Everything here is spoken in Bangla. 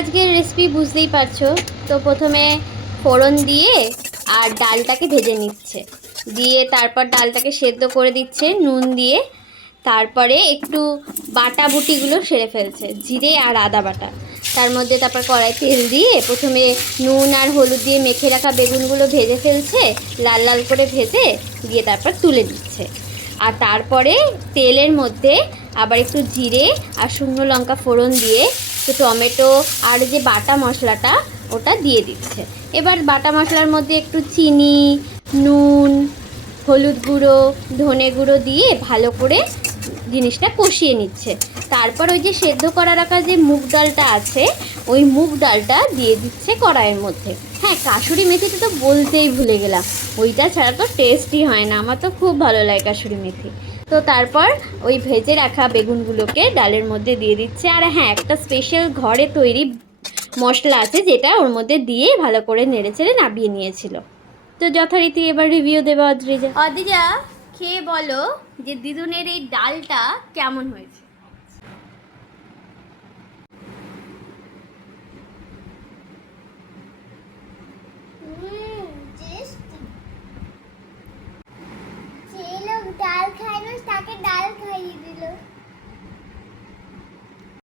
আজকের রেসিপি বুঝতেই পারছো। তো প্রথমে ফোড়ন দিয়ে আর ডালটাকে ভেজে নিচ্ছে, দিয়ে তারপর ডালটাকে সেদ্ধ করে দিচ্ছে নুন দিয়ে। তারপরে একটু বাটা বুটিগুলো সেরে ফেলছে, জিরে আর আদা বাটা। তার মধ্যে তারপর কড়াই তেল দিয়ে প্রথমে নুন আর হলুদ দিয়ে মেখে রাখা বেগুনগুলো ভেজে ফেলছে, লাল লাল করে ভেজে দিয়ে তারপর তুলে দিচ্ছে। আর তারপরে তেলের মধ্যে আবার একটু জিরে আর শুকনো লঙ্কা ফোড়ন দিয়ে একটু টমেটো আর যে বাটা মশলাটা ওটা দিয়ে দিচ্ছে। এবার বাটা মশলার মধ্যে একটু চিনি, নুন, হলুদ গুঁড়ো, ধনে গুঁড়ো দিয়ে ভালো করে জিনিসটা কষিয়ে নিচ্ছে। তারপর ওই যে সেদ্ধ করা রাখা যে মুগ ডালটা আছে, ওই মুগ ডালটা দিয়ে দিচ্ছে কড়াইয়ের মধ্যে। হ্যাঁ, কাসুরি মেথিটা তো বলতেই ভুলে গেলাম, ওইটা ছাড়া তো টেস্টই হয় না। আমার তো খুব ভালো লাগে কাসুরি মেথি। তো তারপর ওই ভেজে রাখা বেগুনগুলোকে ডালের মধ্যে দিয়ে দিচ্ছে। আর হ্যাঁ, একটা স্পেশাল ঘরে তৈরি মশলা আছে যেটা ওর মধ্যে দিয়ে ভালো করে নেড়েচেড়ে নামিয়ে নিয়েছিল। তো যথারীতি এবার রিভিউ দেবে অদ্রিজা। অদ্রিজা, খেয়ে বলো যে দিদুনের এই ডালটা কেমন হয়েছে।